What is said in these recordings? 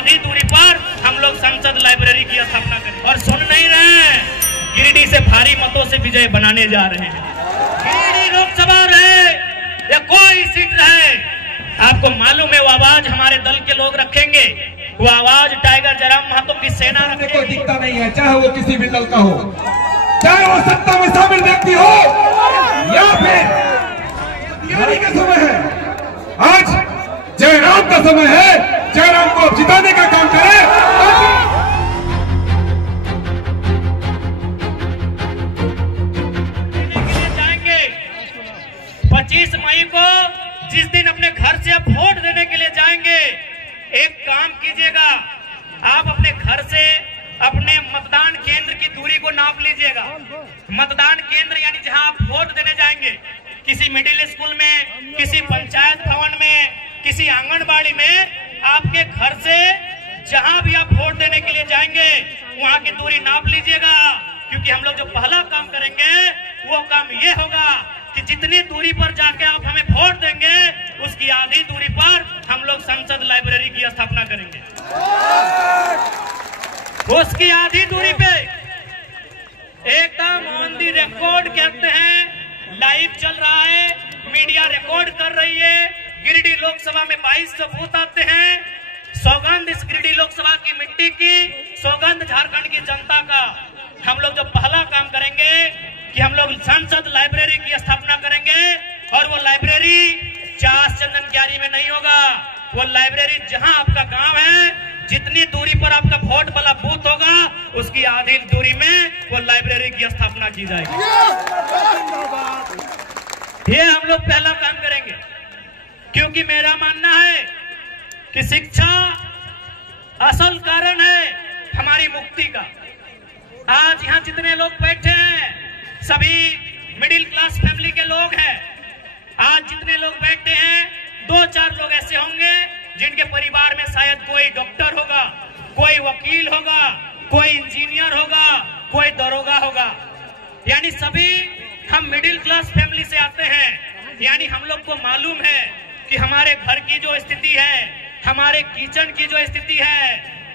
आधी दूरी पर हम लोग संसद लाइब्रेरी की स्थापना करें। और सुन नहीं रहे हैं, गिरिडीह से भारी मतों से विजय बनाने जा रहे हैं। गिरिडीह लोकसभा रहे या कोई सीट रहे, आपको मालूम है वो आवाज हमारे दल के लोग रखेंगे। वो आवाज टाइगर जयराम महतो की सेना रखेगी। कोई दिखता नहीं है, चाहे वो किसी भी दल का हो, चाहे वो सत्ता में शामिल व्यक्ति हो या फिर तैयारी का समय है। आज जयराम का समय है, जयराम को जिताने का काम करें। जाएंगे 25 मई को, जिस दिन अपने घर से आप वोट देने के लिए जाएंगे, एक काम कीजिएगा, आप अपने घर से अपने मतदान केंद्र की दूरी को नाप लीजिएगा। मतदान केंद्र यानी जहां आप वोट देने जाएंगे, किसी मिडिल स्कूल में, किसी पंचायत भवन में, किसी आंगनबाड़ी में, आपके घर से जहां भी आप वोट देने के लिए जाएंगे वहां की दूरी नाप लीजिएगा। क्योंकि हम लोग जो पहला काम करेंगे वो काम ये होगा कि जितनी दूरी पर जाके आप हमें वोट देंगे, उसकी आधी दूरी पर हम लोग संसद लाइब्रेरी की स्थापना करेंगे। उसकी आधी दूरी पे एकदम ऑन दी रिकॉर्ड कहते हैं, लाइव चल रहा है, मीडिया रिकॉर्ड कर रही है। गिरिडीह लोकसभा में 2200 बूथ आते हैं। सौगंध इस गिरिडीह लोकसभा की मिट्टी की, सौगंध झारखंड की जनता का। हम लोग जो पहला काम करेंगे कि हम लोग संसद लाइब्रेरी की स्थापना करेंगे। और वो लाइब्रेरी चास चंदन क्यारी में नहीं होगा, वो लाइब्रेरी जहां आपका गांव है, जितनी दूरी पर आपका वोट वाला बूथ होगा, उसकी आधी दूरी में वो लाइब्रेरी की स्थापना की जाएगी। ये हम लोग पहला काम करेंगे, क्योंकि मेरा मानना है कि शिक्षा असल कारण है हमारी मुक्ति का। आज यहाँ जितने लोग बैठे हैं सभी मिडिल क्लास फैमिली के लोग हैं। आज जितने लोग बैठे हैं, 2-4 लोग ऐसे होंगे जिनके परिवार में शायद कोई डॉक्टर होगा, कोई वकील होगा, कोई इंजीनियर होगा, कोई दरोगा होगा। यानी सभी हम मिडिल क्लास फैमिली से आते हैं। यानी हम लोग को मालूम है कि हमारे घर की जो स्थिति है, हमारे किचन की जो स्थिति है,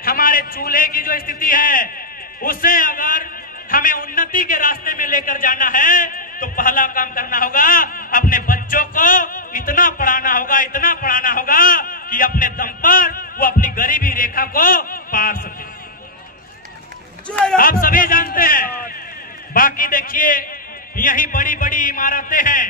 हमारे चूल्हे की जो स्थिति है, उसे अगर हमें उन्नति के रास्ते में लेकर जाना है तो पहला काम करना होगा, अपने बच्चों को इतना पढ़ाना होगा, इतना पढ़ाना होगा कि अपने दम पर वो अपनी गरीबी रेखा को पार सके। आप सभी जानते हैं। बाकी देखिए, यही बड़ी बड़ी इमारतें हैं,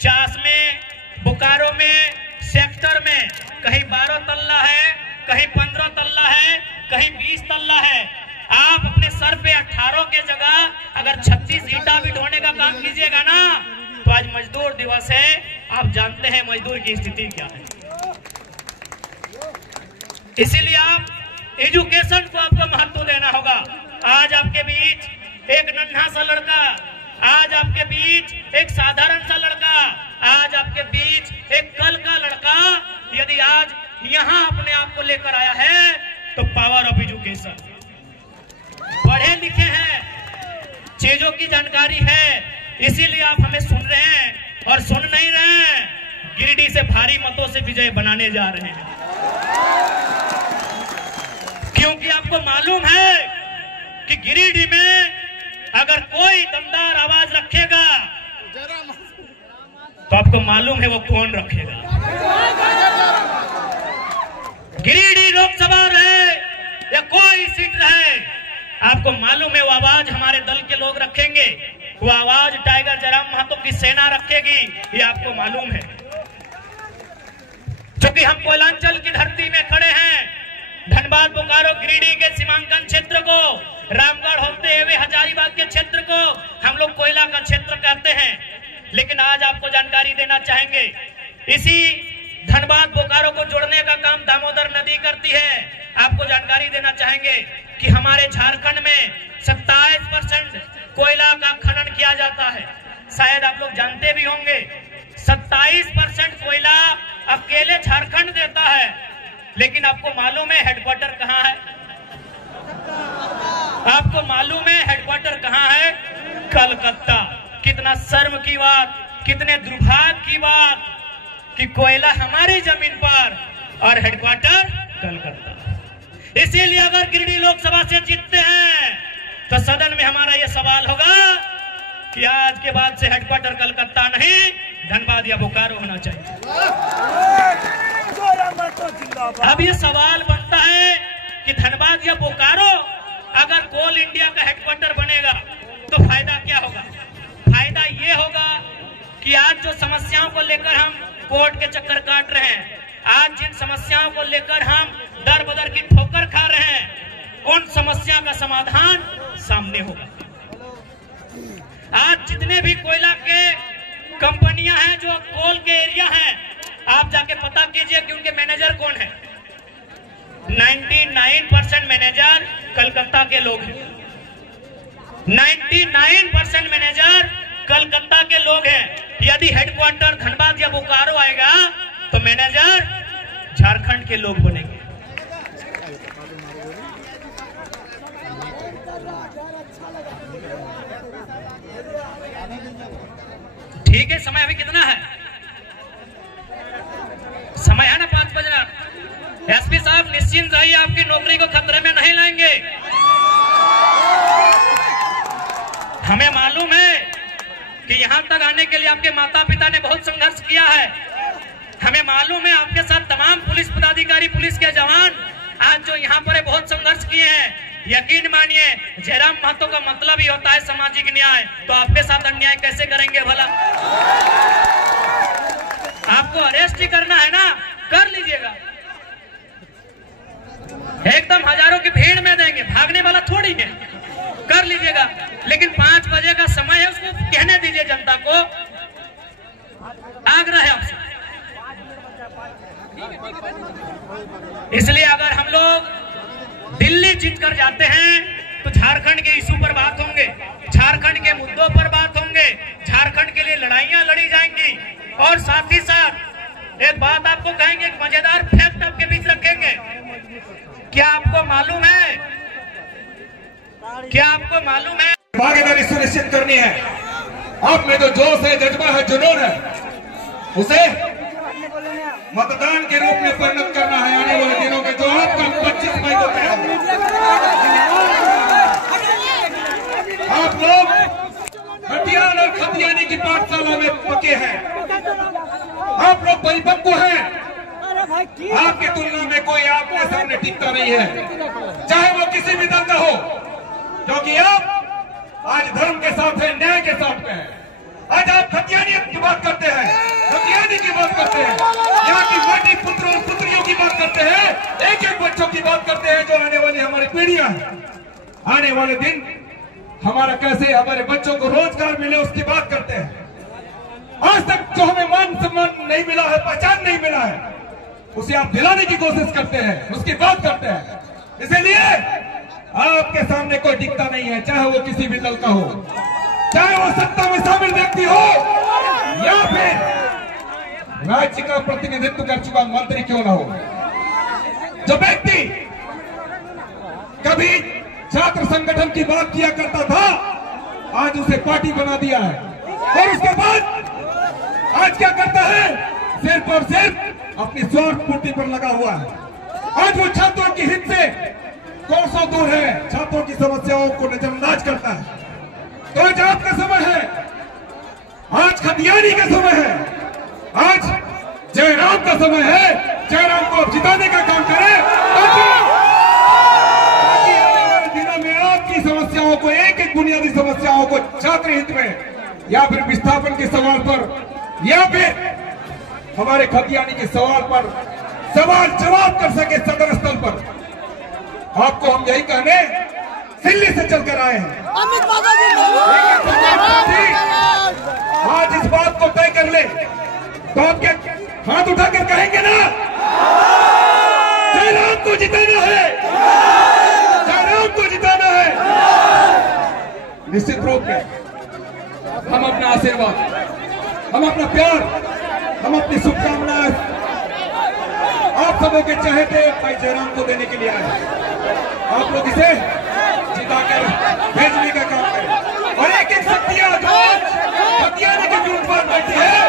चास में, बोकारो में, सेक्टर में, कहीं 12 तल्ला है, कहीं 15 तल्ला है, कहीं 20 तल्ला है। आप अपने सर पे 18 के जगह अगर 36 ईंटा भी ढोने का काम कीजिएगा ना, तो आज मजदूर दिवस है। आप जानते हैं मजदूर की स्थिति क्या है। इसीलिए आप एजुकेशन को आपको महत्व देना होगा। आज आपके बीच एक नन्हा सा लड़का, आज आपके बीच एक साधारण सा लड़का, आज आपके बीच एक कल का लड़का यदि आज यहाँ अपने आप को लेकर आया है तो पावर ऑफ एजुकेशन। पढ़े लिखे हैं, चीजों की जानकारी है, इसीलिए आप हमें सुन रहे हैं। और सुन नहीं रहे हैं, गिरिडीह से भारी मतों से विजय बनाने जा रहे हैं। क्योंकि आपको मालूम है कि गिरिडीह में अगर कोई दमदार आवाज रखेगा तो आपको मालूम है वो कौन रखेगा। गिरिडीह लोकसभा रहे या कोई सीट रहे, आपको मालूम है वो आवाज हमारे दल के लोग रखेंगे। वो आवाज टाइगर जयराम महतो की सेना रखेगी, ये आपको मालूम है। क्योंकि हम कोयलांचल की धरती में खड़े हैं। धनबाद, बोकारो, गिरिडीह के सीमांकन क्षेत्र को, रामगढ़ होते हुए हजारीबाग के क्षेत्र को हम लोग कोयला का क्षेत्र कहते हैं। लेकिन आज आपको जानकारी देना चाहेंगे, इसी धनबाद बोकारो को जोड़ने का काम दामोदर नदी करती है। आपको जानकारी देना चाहेंगे कि हमारे झारखंड में 27% कोयला का खनन किया जाता है। शायद आप लोग जानते भी होंगे, 27% कोयला अकेले झारखंड देता है। लेकिन आपको मालूम है हेडक्वार्टर कहाँ है? आपको मालूम है हेडक्वार्टर कहाँ है? कलकत्ता। कितना शर्म की बात, कितने दुर्भाग्य की बात कि कोयला हमारी जमीन पर और हेडक्वार्टर कलकत्ता। इसीलिए अगर गिरिडीह लोकसभा से जीतते हैं तो सदन में हमारा यह सवाल होगा कि आज के बाद से हेडक्वार्टर कलकत्ता नहीं, धनबाद या बोकारो होना चाहिए। अब ये सवाल बनता है कि धनबाद या बोकारो अगर कोल इंडिया का हेडक्वार्टर बनेगा तो फायदा क्या होगा? फायदा ये होगा कि आज जो समस्याओं को लेकर हम कोर्ट के चक्कर काट रहे हैं, आज जिन समस्याओं को लेकर हम दर बदर की ठोकर खा रहे हैं, उन समस्या का समाधान सामने होगा। आज जितने भी कोयला के कंपनियां हैं जो कोल के एरिया हैं, आप जाके पता कीजिए कि उनके मैनेजर कौन है। 99% मैनेजर कलकत्ता के लोग हैं। 99% मैनेजर कलकत्ता के लोग हैं। यदि हेडक्वार्टर धनबाद या बोकारो आएगा तो मैनेजर झारखंड के लोग बनेंगे। ठीक है, समय अभी कितना है? समय है ना 5 बजना। एसपी साहब निश्चिंत रहिए, आपकी नौकरी को खतरे में नहीं लाएंगे। हमें मालूम है कि यहाँ तक आने के लिए आपके माता पिता ने बहुत संघर्ष किया है। हमें मालूम है आपके साथ तमाम पुलिस पदाधिकारी, पुलिस के जवान आज जो यहाँ पर बहुत संघर्ष किए हैं। यकीन मानिए, जयराम महतो का मतलब ही होता है सामाजिक न्याय, तो आपके साथ अन्याय कैसे करेंगे भला? आपको अरेस्ट ही करना है ना, कर लीजिएगा, एकदम हजारों की भीड़ में देंगे, भागने वाला थोड़ी है, कर लीजिएगा। लेकिन 5 बजे का समय है, उसको कहने दीजिए जनता को। आग्रह है आपसे। इसलिए अगर हम लोग दिल्ली जीत कर जाते हैं तो झारखंड के इशू पर बात होंगे, झारखंड के मुद्दों पर बात होंगे, झारखंड के लिए लड़ाइयां लड़ी जाएंगी। और साथ ही साथ एक बात आपको कहेंगे, एक मजेदार फैक्ट आपके बीच रखेंगे। क्या आपको मालूम है, क्या आपको मालूम है भागीदारी सुनिश्चित करनी है? आप में जो जोश है, जज्बा है, जुनून है, उसे मतदान के रूप में परिणत करना है आने वाले दिनों में, जो आपका 25 मई को तय आप लोग खतियान और खतियानी की पाठशाला में पके हैं, आप लोग परिपक्व हैं। आपकी तुलना में कोई आपके सामने टिकता नहीं है, चाहे वो किसी भी दल का हो, क्योंकि आप आज धर्म के साथ है, न्याय के साथ में है। आज आप खतियानियत की बात करते हैं, खतियानी की बात करते हैं, यहाँ की माटी पुत्रों और पुत्रियों की बात करते हैं, एक एक बच्चों की बात करते हैं जो आने वाली हमारी पीढ़ियां हैं। आने वाले दिन हमारा कैसे हमारे बच्चों को रोजगार मिले उसकी बात करते हैं। आज तक जो हमें मान सम्मान नहीं मिला है, पहचान नहीं मिला है, उसे आप दिलाने की कोशिश करते हैं, उसकी बात करते हैं। इसलिए आपके सामने कोई टिकता नहीं है, चाहे वो किसी भी दल का हो, चाहे वो सत्ता में शामिल व्यक्ति हो या फिर राज्य का प्रतिनिधित्व कर चुका मंत्री क्यों ना हो। जो व्यक्ति कभी छात्र संगठन की बात किया करता था, आज उसे पार्टी बना दिया है, और उसके बाद आज क्या करता है, सिर्फ और सिर्फ अपनी स्वार्थ पूर्ति पर लगा हुआ है। आज वो छात्रों की हित से कोसों दूर है, छात्रों की समस्याओं को नजरअंदाज करता है। तो आज आपका समय है, आज खतियानी का समय है, आज जयराम का समय है। जयराम को जिताने का काम करें ताकि आने वाले दिनों में आपकी समस्याओं को, एक एक बुनियादी समस्याओं को छात्र हित में या फिर विस्थापन के सवाल पर या फिर हमारे खतियानी के सवाल पर सवाल जवाब कर सके सदर स्थल पर। आपको हम यही कहने दिल्ली से चलकर आए हैं। आज इस बात को तय कर ले तो आपके हाथ उठाकर कहेंगे ना, जयराम को जिताना है, जयराम को जिताना है। निश्चित रूप में हम अपना आशीर्वाद, हम अपना प्यार, हम अपनी शुभकामनाएं आप सबों के चहेते भाई जयराम को देने के लिए आए। आप लोग इसे जिताकर भेजने का काम करें। और एक एक शक्तियां जो खतियानी के विरुद्ध बैठी है,